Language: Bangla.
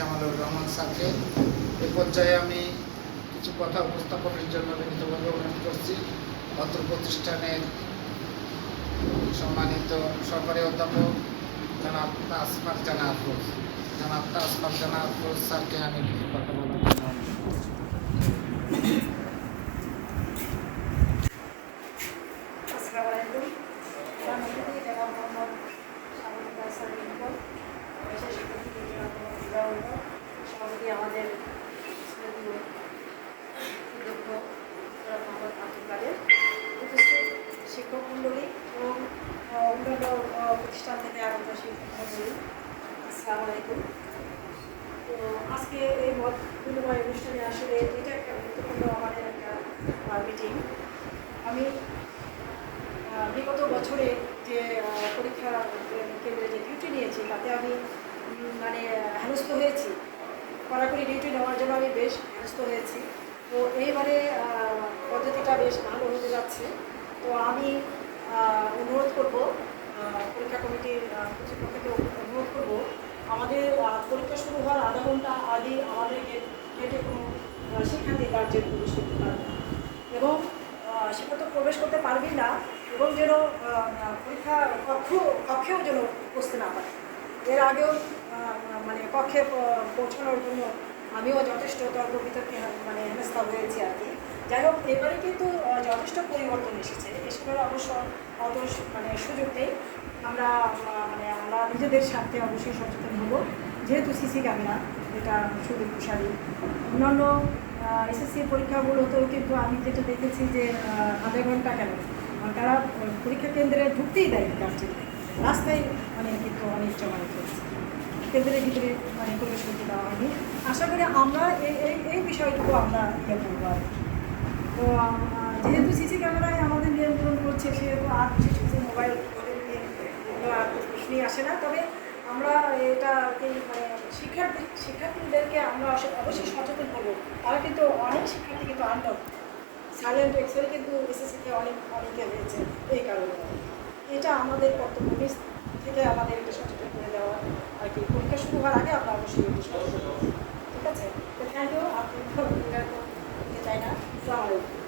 জামালুর রহমান স্যারকে। এ পর্যায়ে আমি কিছু কথা উপস্থাপনের জন্য বিনীতভাবে অনুরোধ করছি অত্র প্রতিষ্ঠানের সম্মানিত সহকারী অধ্যাপক জনাব তাসফার জানা আফরোজ। জনাব তাসফার জানা আফরোজ স্যারকে আমি কিছু কথা বলার জন্য আমাদের শিক্ষক মন্ডলী এবং অন্যান্য প্রতিষ্ঠান থেকে আগত শিক্ষক মন্ডলী, আসসালামু আলাইকুম। তো আজকে এই মত বিনিময় অনুষ্ঠানে আসলে এটা একটা গুরুত্বপূর্ণ আমাদের একটা মিটিং। আমি বিগত বছরে যে পরীক্ষা কেন্দ্রে যে ডিউটি নিয়েছি তাতে আমি মানে হেনস্থ হয়েছি, কড়াকড়ি ডিউটি নেওয়ার জন্য আমি বেশ হেনস্থ হয়েছি। তো এইবারে পদ্ধতিটা বেশ ভালো হতে যাচ্ছে। তো আমি অনুরোধ করব পরীক্ষা কমিটির কর্তৃপক্ষকে অনুরোধ করব আমাদের পরীক্ষা শুরু হওয়ার আধা ঘন্টা আগে আমাদের গেটে কোনো শিক্ষার্থী গার্জেন প্রবেশ করতে পারবে না, এবং সেটা তো প্রবেশ করতে পারবি না, এবং যেন পরীক্ষা কক্ষেও যেন বসতে না পারে। এর আগেও মানে কক্ষে পৌঁছানোর জন্য আমিও যথেষ্ট তর্ক বিতর্কে মানে হেনস্থা হয়েছি আর কি। যাই হোক, এবারে কিন্তু যথেষ্ট পরিবর্তন এসেছে। এসবের অবশ্য অত মানে সুযোগ নেই। আমরা নিজেদের স্বার্থে অবশ্যই সচেতন হব, যেহেতু সিসি ক্যামেরা যেটা সুদূর প্রসারী। অন্যান্য এসএসসি পরীক্ষাগুলোতেও কিন্তু আমি যেটা দেখেছি যে আধা ঘন্টা কেন তারা পরীক্ষা কেন্দ্রে ঢুকতেই দেয় গার্জেনদের, রাস্তায় মানে কিন্তু অনেক জমায়েত হয়েছে, কেন্দ্রের ভিতরে মানে প্রবেশ করতে দেওয়া হয়নি। আশা করি আমরা এই বিষয়টুকু আমরা ইয়ে করবো আর কি। তো যেহেতু সিসি ক্যামেরায় আমাদের নিয়ন্ত্রণ করছে, সেহেতু আর কিছু মোবাইল আর প্রশ্নই আসে না। তবে আমরা এটা মানে শিক্ষার্থীদেরকে আমরা অবশ্যই সচেতন করবো। তারা কিন্তু অনেক শিক্ষার্থী কিন্তু আনলক সাইলেন্ট এক্সেল কিন্তু এসএসসিতে অনেকে হয়েছে। এই কারণে এটা আমাদের কর্তব্য থেকে আমাদের এটা সচেতন করে দেওয়া আর কি। পরীক্ষা শুরু হওয়ার আগে আমরা অবশ্যই এটা সচেতন করবো। ঠিক আছে, তো থ্যাংক ইউ। আপনি চাই না। আসসালামু আলাইকুম।